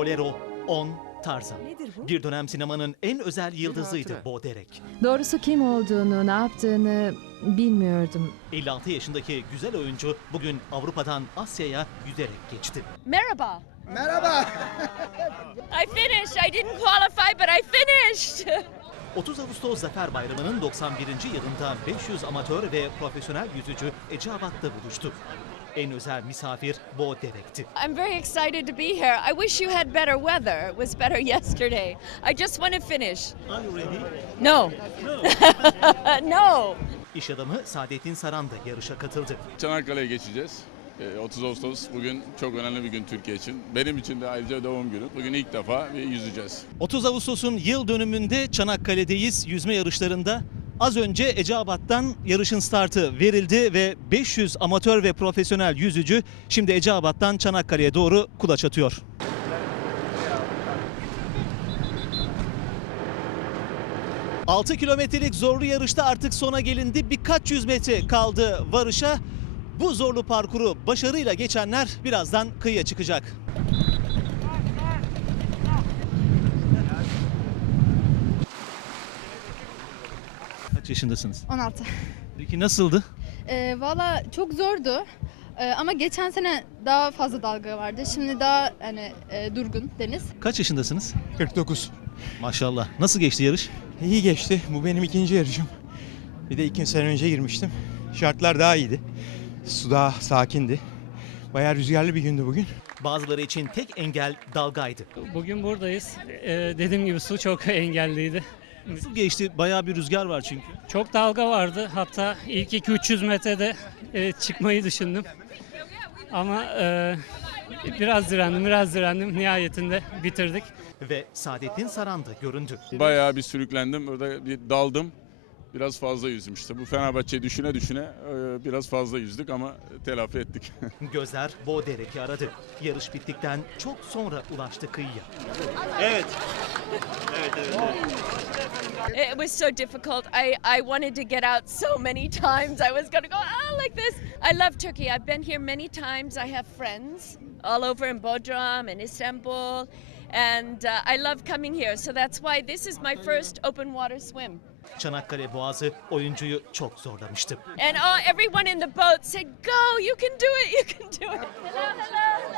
Bolero, On, Tarzan. Nedir bu? Bir dönem sinemanın en özel yıldızıydı hatıra. Bo Derek. Doğrusu kim olduğunu, ne yaptığını bilmiyordum. 56 yaşındaki güzel oyuncu bugün Avrupa'dan Asya'ya yüzerek geçti. Merhaba. Merhaba. I finished. I didn't qualify, but I finished. 30 Ağustos Zafer Bayramı'nın 91. yılında 500 amatör ve profesyonel yüzücü Eceabat'ta buluştu. En özel misafir Bo Derek'ti. I'm very excited to be here. I wish you had better weather. It was better yesterday. I just want to finish. Are you ready? No. no. İş adamı Saadettin Saran da yarışa katıldı. Çanakkale'ye geçeceğiz. Ee, 30 Ağustos bugün çok önemli bir gün Türkiye için. Benim için de ayrıca doğum günü. Bugün ilk defa bir yüzeceğiz. 30 Ağustos'un yıl dönümünde Çanakkale'deyiz yüzme yarışlarında. Az önce Eceabat'tan yarışın startı verildi ve 500 amatör ve profesyonel yüzücü şimdi Eceabat'tan Çanakkale'ye doğru kulaç atıyor. Altı kilometrelik zorlu yarışta artık sona gelindi. Birkaç yüz metre kaldı varışa. Bu zorlu parkuru başarıyla geçenler birazdan kıyıya çıkacak. Kaç yaşındasınız? 16. Peki nasıldı? Ee, Valla çok zordu. Ee, ama geçen sene daha fazla dalga vardı. Şimdi daha hani e, durgun deniz. Kaç yaşındasınız? 49. Maşallah. Nasıl geçti yarış? İyi geçti. Bu benim ikinci yarışım. Bir de iki sene önce girmiştim. Şartlar daha iyiydi. Su daha sakindi. Bayağı rüzgarlı bir gündü bugün. Bazıları için tek engel dalgaydı. Bugün buradayız. Ee, dediğim gibi su çok engelliydi. Nasıl geçti? Bayağı bir rüzgar var çünkü. Çok dalga vardı. Hatta ilk 2-300 metrede e, çıkmayı düşündüm. Ama e, biraz direndim, biraz direndim. Nihayetinde bitirdik. Ve Saadettin Saran da göründü. Bayağı bir sürüklendim. Orada bir daldım. Biraz fazla yüzdüm işte. Bu Fenerbahçe düşüne düşüne e, biraz fazla yüzdük ama telafi ettik. Gözler Bo Derek'i aradı. Yarış bittikten çok sonra ulaştı kıyıya. It was so difficult. I, I wanted to get out so many times. I was going to go ah, like this. I love Turkey. I've been here many times. I have friends all over in Bodrum and Istanbul. And uh, I love coming here. So that's why this is my first open water swim. Çanakkale Boğazı oyuncuyu çok zorlamıştı. And uh, everyone in the boat said, Go, you can do it, you can do it. Hello, hello.